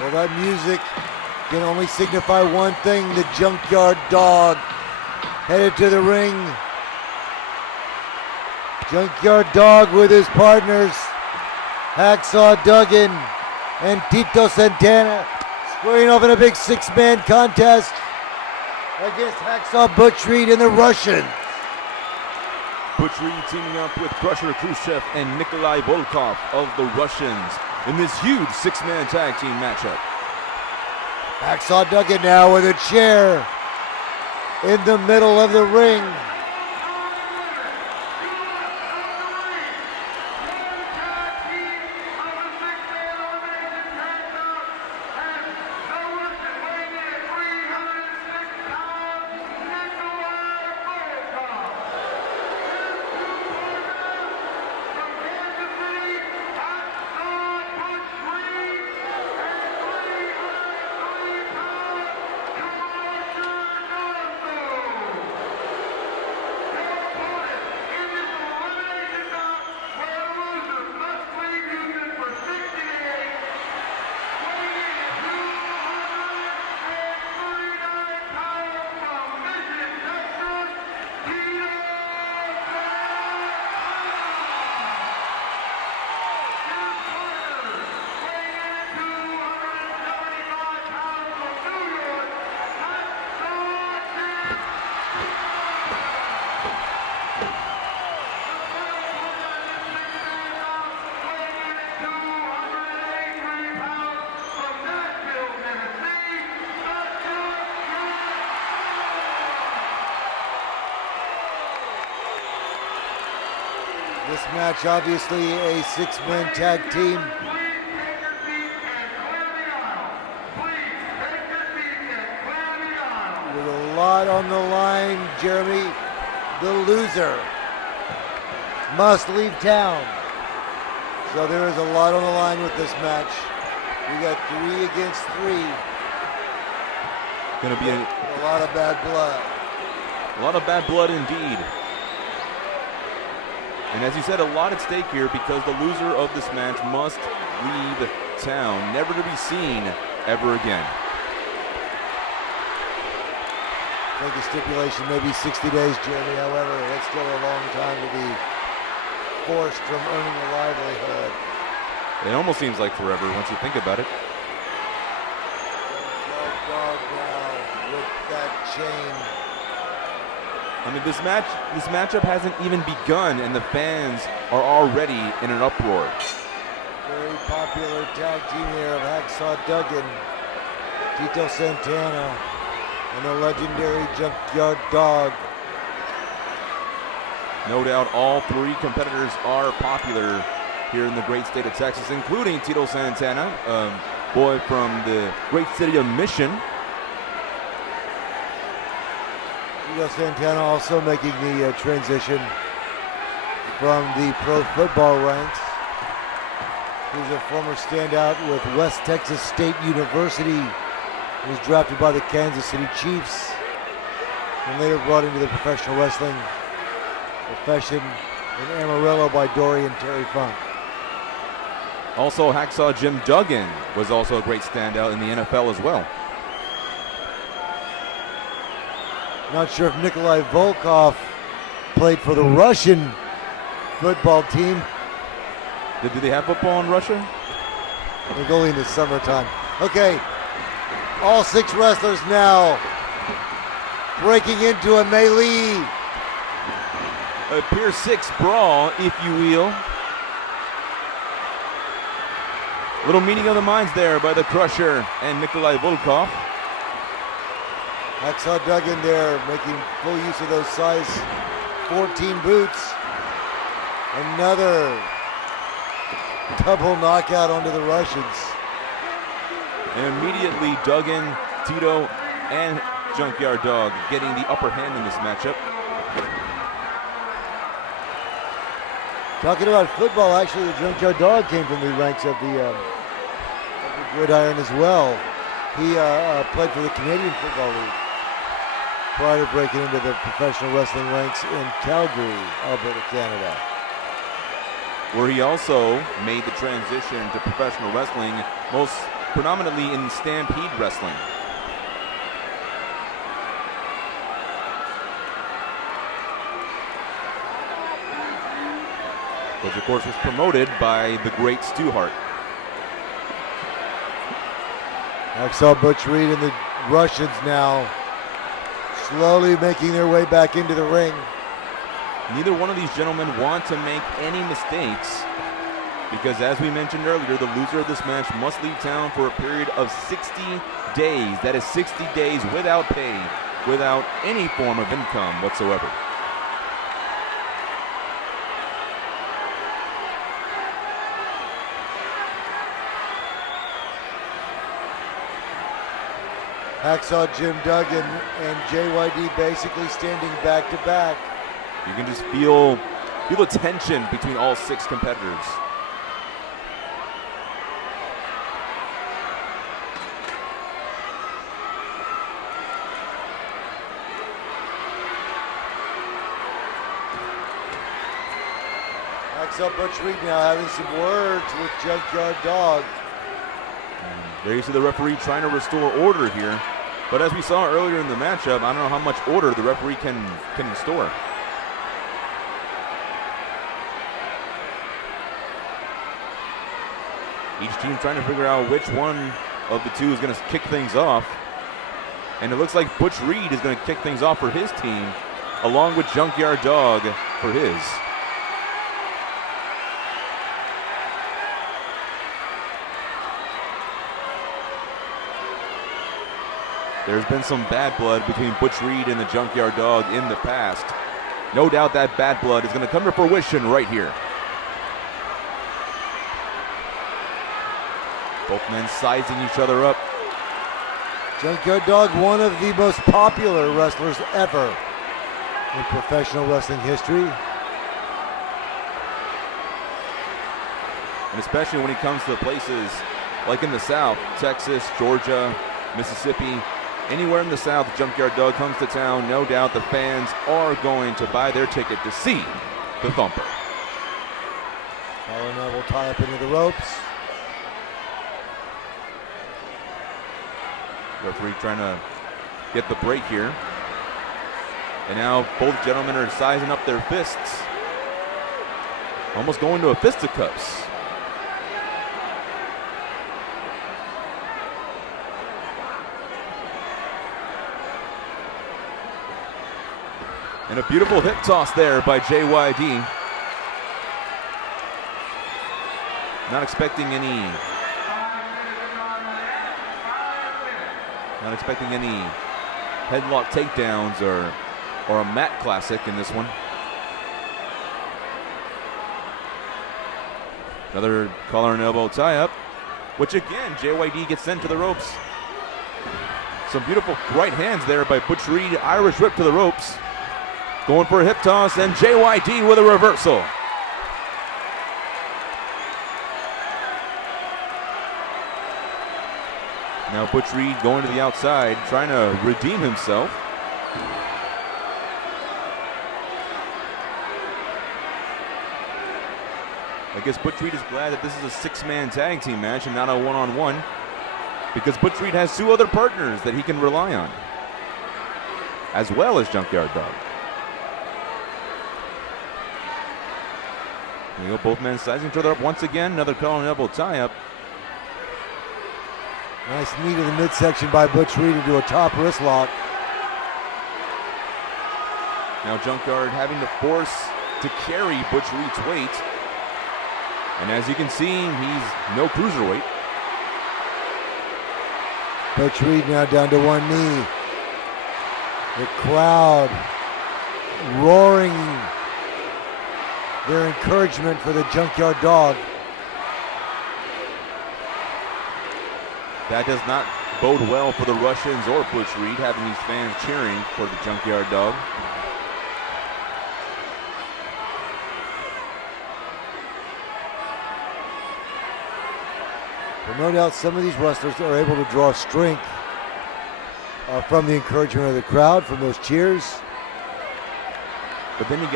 Well, that music can only signify one thing. The Junkyard Dog headed to the ring. Junkyard Dog with his partners, Hacksaw Duggan and Tito Santana, squaring off in a big six-man contest against Hacksaw Butch Reed and the Russians. Butch Reed teaming up with Krusher, Kruschev, and Nikolai Volkoff of the Russians in this huge six-man tag team matchup. Hacksaw Duggan now with a chair in the middle of the ring. This match, obviously a six-man tag team. With a lot on the line, Jeremy. The loser must leave town. So there is a lot on the line with this match. We got 3 against 3. Gonna be a lot of bad blood. A lot of bad blood indeed. And as you said, a lot at stake here because the loser of this match must leave town, never to be seen ever again. I think the stipulation may be 60 days, Jeremy. However, that's still a long time to be forced from earning a livelihood. It almost seems like forever once you think about it. Dog now with that chain. I mean, this matchup hasn't even begun, and the fans are already in an uproar. Very popular tag team here of Hacksaw Duggan, Tito Santana, and the legendary Junkyard Dog. No doubt all 3 competitors are popular here in the great state of Texas, including Tito Santana, a boy from the great city of Mission. Tito Santana also making the transition from the pro football ranks. He's a former standout with West Texas State University. He was drafted by the Kansas City Chiefs and later brought into the professional wrestling profession in Amarillo by Dory and Terry Funk. Also, Hacksaw Jim Duggan was also a great standout in the NFL as well. Not sure if Nikolai Volkoff played for the Russian football team. Do they have football in Russia? They're going in the summertime. Okay, all 6 wrestlers now breaking into a melee. A Pier 6 brawl, if you will. Little meeting of the minds there by the Krusher and Nikolai Volkoff. Hacksaw Duggan there making full use of those size 14 boots. Another double knockout onto the Russians. And immediately Duggan, Tito, and Junkyard Dog getting the upper hand in this matchup. Talking about football, actually the Junkyard Dog came from the ranks of the Gridiron as well. He played for the Canadian Football League prior to breaking into the professional wrestling ranks in Calgary, Alberta, Canada, where he also made the transition to professional wrestling most predominantly in Stampede Wrestling. Which, of course, was promoted by the great Stu Hart. Hacksaw Butch Reed and the Russians now slowly making their way back into the ring. Neither one of these gentlemen want to make any mistakes because, as we mentioned earlier, the loser of this match must leave town for a period of 60 days. That is 60 days without pay, without any form of income whatsoever. Hacksaw Jim Duggan and JYD basically standing back to back. You can just feel the tension between all 6 competitors. Hacksaw Butch Reed now having some words with Junkyard Dog. There you see the referee trying to restore order here. But as we saw earlier in the matchup, I don't know how much order the referee can restore. Each team trying to figure out which one of the two is going to kick things off. And it looks like Butch Reed is going to kick things off for his team, along with Junkyard Dog for his. There's been some bad blood between Butch Reed and the Junkyard Dog in the past. No doubt that bad blood is going to come to fruition right here. Both men sizing each other up. Junkyard Dog, one of the most popular wrestlers ever in professional wrestling history. And especially when he comes to places like in the South, Texas, Georgia, Mississippi, anywhere in the South, Junkyard Dog comes to town, no doubt the fans are going to buy their ticket to see the Thumper. Collar Neville tie up into the ropes. Referee trying to get the break here. And now both gentlemen are sizing up their fists. Almost going to a fisticuffs. And a beautiful hip toss there by JYD. Not expecting any headlock takedowns or a mat classic in this one. Another collar and elbow tie up, which again, JYD gets sent to the ropes. Some beautiful right hands there by Butch Reed. Irish whip to the ropes. Going for a hip toss, and JYD with a reversal. Now Butch Reed going to the outside, trying to redeem himself. I guess Butch Reed is glad that this is a 6-man tag team match and not a one-on-one, because Butch Reed has 2 other partners that he can rely on, as well as Junkyard Dog. There you go, both men sizing each other up once again. Another collar and elbow tie-up. Nice knee to the midsection by Butch Reed into a top wrist lock. Now Junkyard having to force to carry Butch Reed's weight. And as you can see, he's no cruiserweight. Butch Reed now down to one knee. The crowd roaring their encouragement for the Junkyard Dog. That does not bode well for the Russians or Butch Reed, having these fans cheering for the Junkyard Dog. But no doubt some of these wrestlers are able to draw strength from the encouragement of the crowd, from those cheers. But then you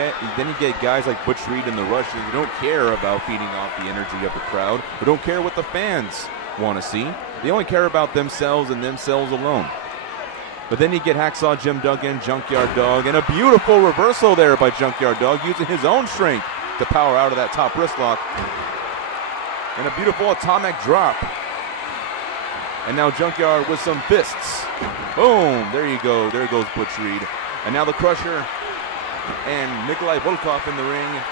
get guys like Butch Reed and the Russians who don't care about feeding off the energy of the crowd, who don't care what the fans want to see. They only care about themselves and themselves alone. But then you get Hacksaw Jim Duggan, Junkyard Dog, and a beautiful reversal there by Junkyard Dog, using his own strength to power out of that top wrist lock. And a beautiful atomic drop. And now Junkyard with some fists. Boom, there you go. There goes Butch Reed. And now the Krusher and Nikolai Volkoff in the ring.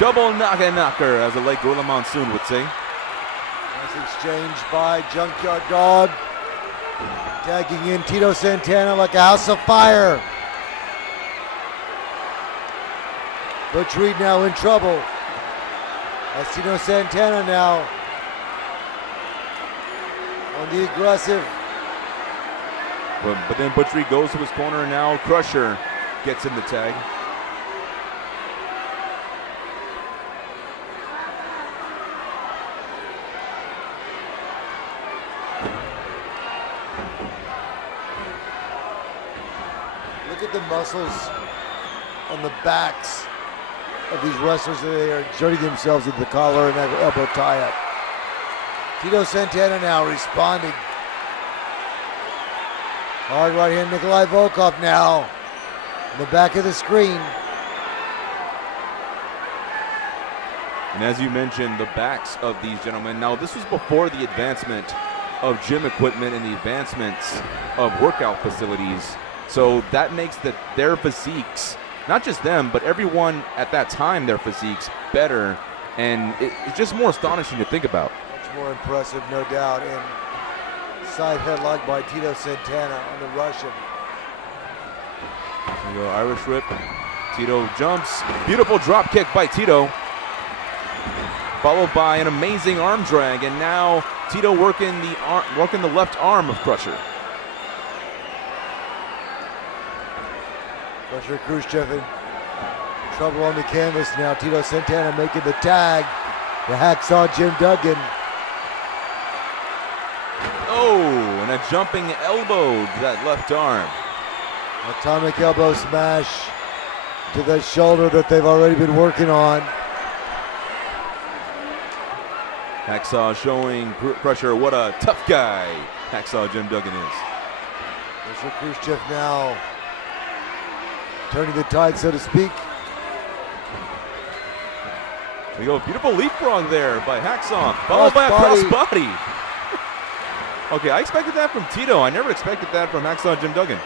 Double knocker, as the late Gorilla Monsoon would say. Nice exchange by Junkyard Dog. Tagging in Tito Santana like a house of fire. Butch Reed now in trouble. As Tito Santana now on the aggressive. But then Butch Reed goes to his corner, and now Krusher gets in the tag. Look at the muscles on the backs of these wrestlers. They are exerting themselves with the collar and that elbow tie-up. Tito Santana now responding. Hard right hand Nikolai Volkoff now in the back of the screen. And as you mentioned, the backs of these gentlemen. Now, this was before the advancement of gym equipment and the advancements of workout facilities. So that makes their physiques, not just them, but everyone at that time, their physiques better. And it's just more astonishing to think about. Much more impressive, no doubt. And side headlock by Tito Santana on the Russian. There you go, Irish whip. Tito jumps. Beautiful drop kick by Tito. Followed by an amazing arm drag. And now Tito working the left arm of Krusher. Krusher Kruschev in trouble on the canvas now. Tito Santana making the tag. The Hacksaw Jim Duggan. Oh, and a jumping elbow to that left arm. Atomic elbow smash to the shoulder that they've already been working on. Hacksaw showing Krusher what a tough guy Hacksaw Jim Duggan is. Krusher Kruschev now turning the tide, so to speak. There you go, beautiful leapfrog there by Hacksaw, followed by a crossbody. Okay, I expected that from Tito. I never expected that from Hacksaw Jim Duggan.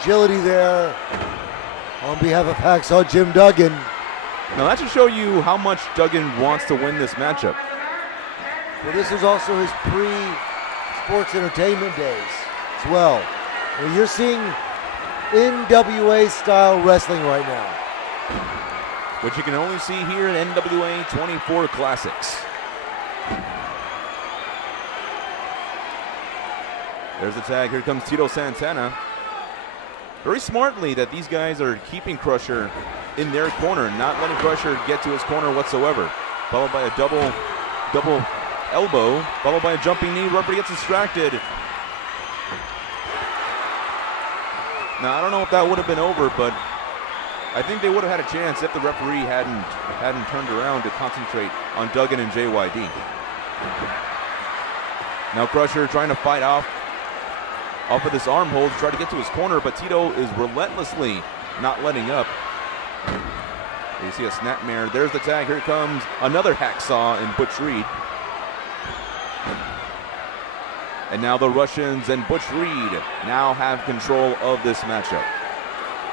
Agility there on behalf of Hacksaw Jim Duggan. Now that should show you how much Duggan wants to win this matchup. Well, this was also his pre-sports entertainment days as well. Well, you're seeing NWA-style wrestling right now. Which you can only see here at NWA 24 Classics. There's the tag. Here comes Tito Santana. Very smartly that these guys are keeping Krusher in their corner, not letting Krusher get to his corner whatsoever. Followed by a double elbow, followed by a jumping knee. Referee gets distracted. Now, I don't know if that would have been over, but I think they would have had a chance if the referee hadn't turned around to concentrate on Duggan and JYD. Now Krusher trying to fight off of this arm hold to try to get to his corner, but Tito is relentlessly not letting up. You see a snapmare. There's the tag. Here comes another Hacksaw in Butch Reed. And now the Russians and Butch Reed now have control of this matchup.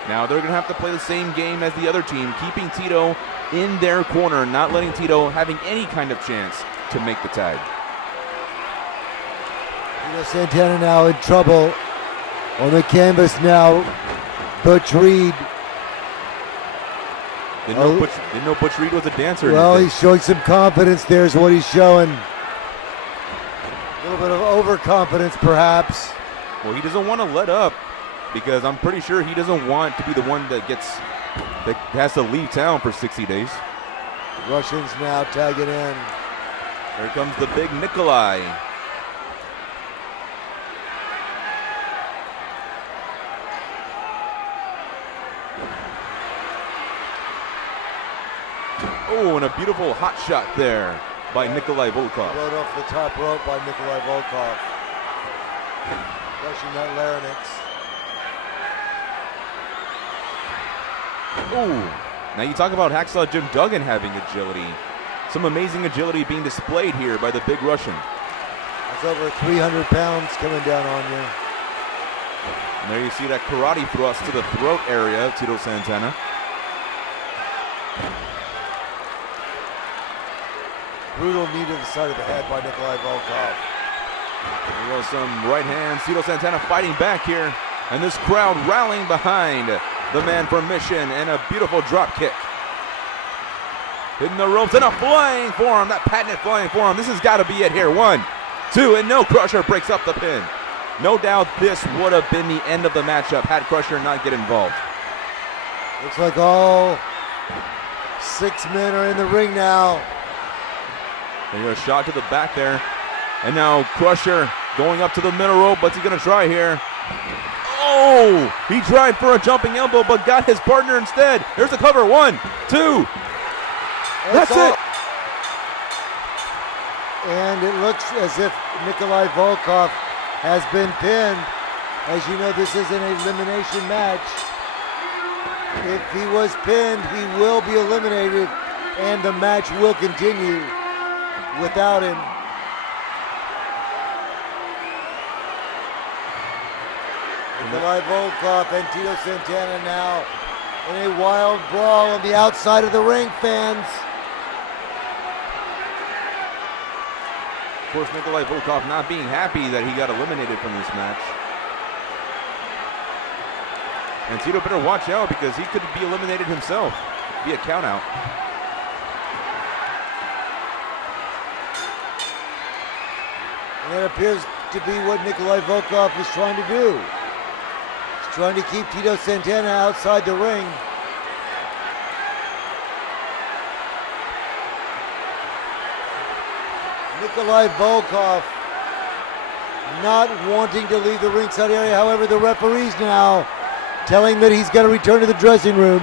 Now they're going to have to play the same game as the other team, keeping Tito in their corner, not letting Tito having any kind of chance to make the tag. Tito Santana now in trouble on the canvas now. Butch Reed. Didn't know Butch Reed was a dancer. Well, he's showing some confidence. There's what he's showing. A little bit of overconfidence, perhaps. Well, he doesn't want to let up because I'm pretty sure he doesn't want to be the one that has to leave town for 60 days. Russians now tagging in. Here comes the big Nikolai. Oh, and a beautiful hot shot there by Nikolai Volkoff. Rode off the top rope by Nikolai Volkoff. Crushing that larynx. Ooh. Now you talk about Hacksaw Jim Duggan having agility. Some amazing agility being displayed here by the big Russian. That's over 300 pounds coming down on you. And there you see that karate thrust to the throat area of Tito Santana. Brutal knee to the side of the head by Nikolai Volkoff. There goes some right hands. Tito Santana fighting back here. And this crowd rallying behind the man from Mission, and a beautiful drop kick. Hitting the ropes and a flying forearm, that patented flying forearm. This has got to be it here. 1, 2, and no, Krusher breaks up the pin. No doubt this would have been the end of the matchup had Krusher not get involved. Looks like all 6 men are in the ring now. There's a shot to the back there. And now Krusher going up to the middle rope. What's he going to try here? Oh, he tried for a jumping elbow, but got his partner instead. There's the cover. 1, 2. That's it. And it looks as if Nikolai Volkoff has been pinned. As you know, this is an elimination match. If he was pinned, he will be eliminated, and the match will continue without him. Nikolai Volkoff and Tito Santana now in a wild brawl on the outside of the ring, fans. Of course, Nikolai Volkoff not being happy that he got eliminated from this match. And Tito better watch out because he could be eliminated himself via countout. And that appears to be what Nikolai Volkoff is trying to do. Trying to keep Tito Santana outside the ring. Nikolai Volkoff not wanting to leave the ringside area. However, the referee's now telling that he's got to return to the dressing room.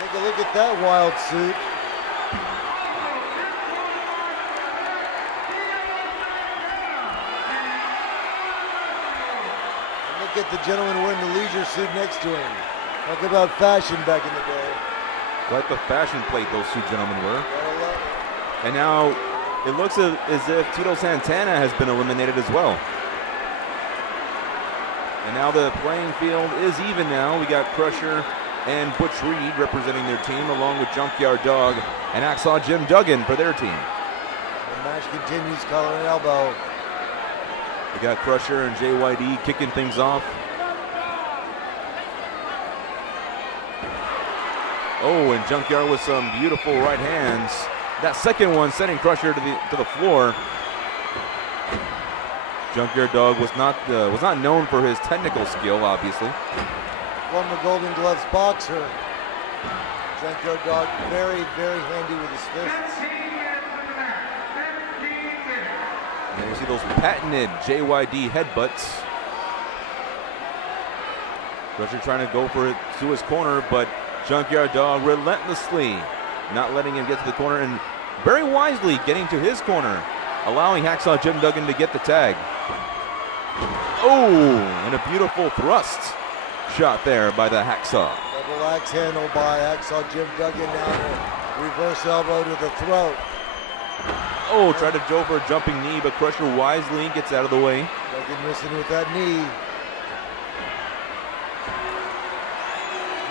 Take a look at that wild suit. Get the gentleman wearing the leisure suit next to him. Talk about fashion back in the day. Quite the fashion plate those two gentlemen were. And now it looks as if Tito Santana has been eliminated as well. And now the playing field is even now. We got Krusher and Butch Reed representing their team, along with Junkyard Dog and Hacksaw Jim Duggan for their team. The match continues, collar and elbow. We got Krusher and JYD kicking things off. Oh, and Junkyard with some beautiful right hands. That second one sending Krusher to the floor. Junkyard Dog was not known for his technical skill, obviously. Former Golden Gloves boxer. Junkyard Dog very, very handy with his fists. And you see those patented JYD headbutts. Krusher trying to go for it to his corner, but Junkyard Dog relentlessly not letting him get to the corner, and very wisely getting to his corner, allowing Hacksaw Jim Duggan to get the tag. Oh, and a beautiful thrust shot there by the Hacksaw. Double axe handle by Hacksaw Jim Duggan, now reverse elbow to the throat. Oh, tried to go for a jumping knee, but Krusher wisely gets out of the way. Duggan missing with that knee.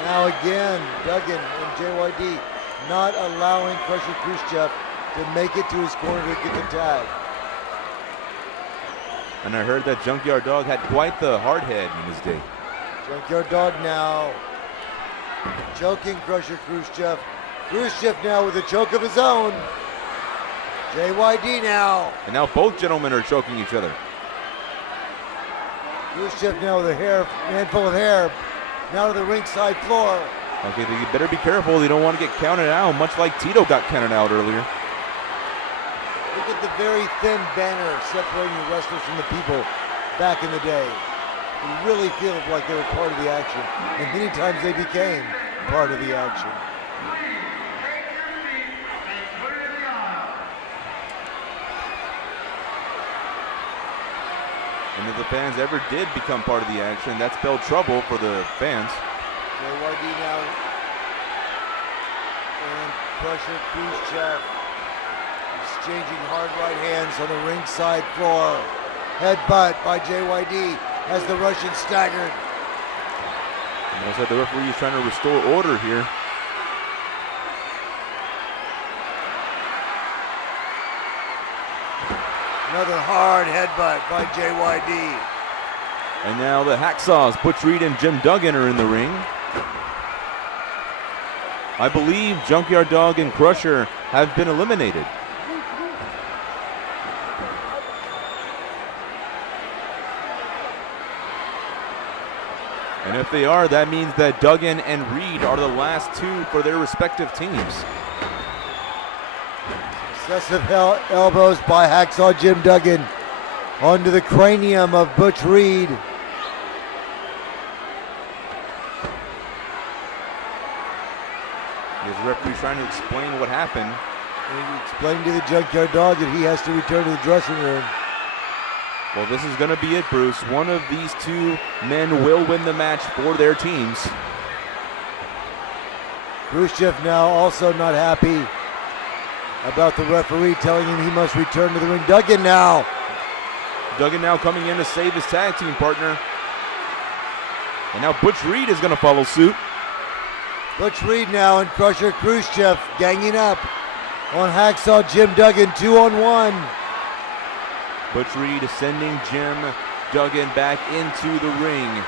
Now again, Duggan and JYD not allowing Kruschev to make it to his corner to get the tag. And I heard that Junkyard Dog had quite the hard head in his day. Junkyard Dog now choking Kruschev. Kruschev now with a choke of his own. JYD now. And now both gentlemen are choking each other. Kruschev now with a handful of hair. Now to the ringside floor. Okay, you better be careful. You don't want to get counted out, much like Tito got counted out earlier. Look at the very thin banner separating the wrestlers from the people back in the day. You really feel like they were part of the action, and many times they became part of the action. And if the fans ever did become part of the action, that spelled trouble for the fans. JYD now. And Krusher, Kruschev exchanging hard right hands on the ringside floor. Headbutt by JYD as the Russian staggered. And looks like the referee is trying to restore order here. Another hard headbutt by JYD. And now the Hacksaws, Butch Reed and Jim Duggan, are in the ring. I believe Junkyard Dog and Krusher have been eliminated. And if they are, that means that Duggan and Reed are the last two for their respective teams. Successive elbows by Hacksaw Jim Duggan onto the cranium of Butch Reed. His referee trying to explain what happened. And explaining to the Junkyard Dog that he has to return to the dressing room. Well, this is going to be it, Bruce. One of these two men will win the match for their teams. Kruschev now also not happy about the referee telling him he must return to the ring. Duggan now coming in to save his tag team partner. And now Butch Reed is going to follow suit. Butch Reed now and Krusher Kruschev ganging up on Hacksaw Jim Duggan 2-on-1. Butch Reed sending Jim Duggan back into the ring.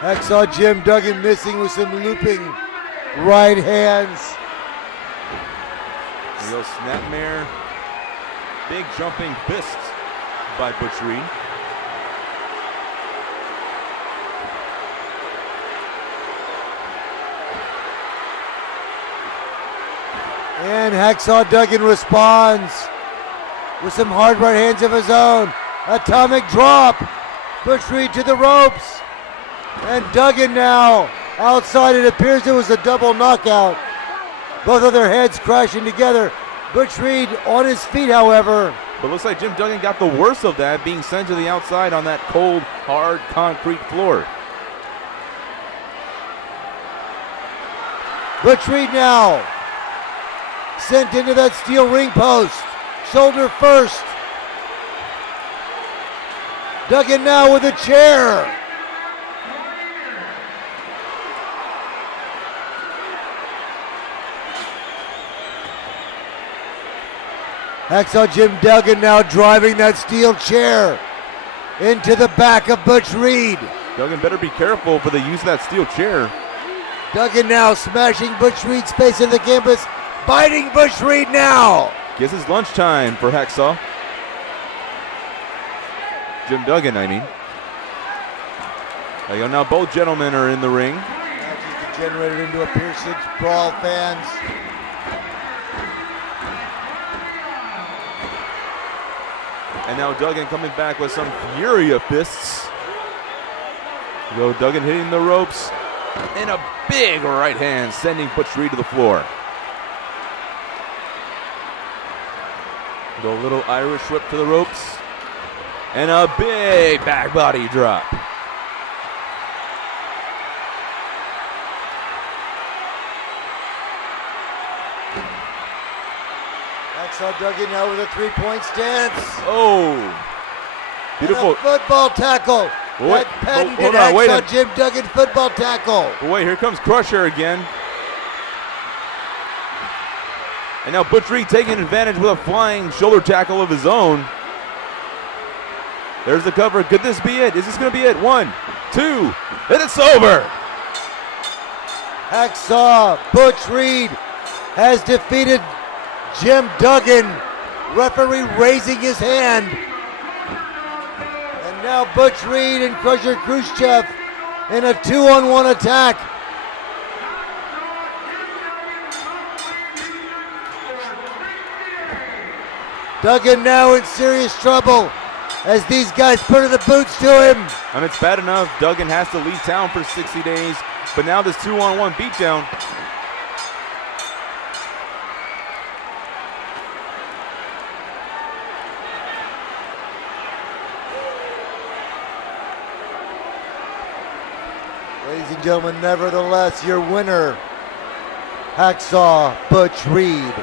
Hacksaw Jim Duggan missing with some looping right hands. Real snapmare. Big jumping fist by Butch Reed. And Hacksaw Duggan responds with some hard right hands of his own. Atomic drop. Butch Reed to the ropes. And Duggan now outside. It appears it was a double knockout. Both of their heads crashing together. Butch Reed on his feet, however. But looks like Jim Duggan got the worst of that, being sent to the outside on that cold, hard concrete floor. Butch Reed now sent into that steel ring post. Shoulder first. Duggan now with a chair. Hacksaw Jim Duggan now driving that steel chair into the back of Butch Reed. Duggan better be careful for the use of that steel chair. Duggan now smashing Butch Reed's face in the canvas, biting Butch Reed now. Guess it's lunchtime for Hacksaw. Jim Duggan, I mean. There you go. Now both gentlemen are in the ring. Match is degenerated into a Pearson brawl, fans. And now Duggan coming back with some fury of fists. Go Duggan hitting the ropes. And a big right hand sending Butch Reed to the floor. Go little Irish whip to the ropes. And a big back body drop. Hacksaw Duggan now with a three-point stance. Oh, beautiful. And a football tackle. Wait, that patented hold on, wait Hacksaw Jim Duggan football tackle. But wait, here comes Krusher again. And now Butch Reed taking advantage with a flying shoulder tackle of his own. There's the cover. Could this be it? Is this going to be it? 1, 2, and it's over. Hacksaw Butch Reed has defeated Jim Duggan. Referee raising his hand. And now Butch Reed and Krusher Kruschev in a 2-on-1 attack. Duggan now in serious trouble as these guys put in the boots to him. And it's bad enough Duggan has to leave town for 60 days, but now this 2-on-1 beatdown. Ladies and gentlemen, nevertheless, your winner, Hacksaw Butch Reed.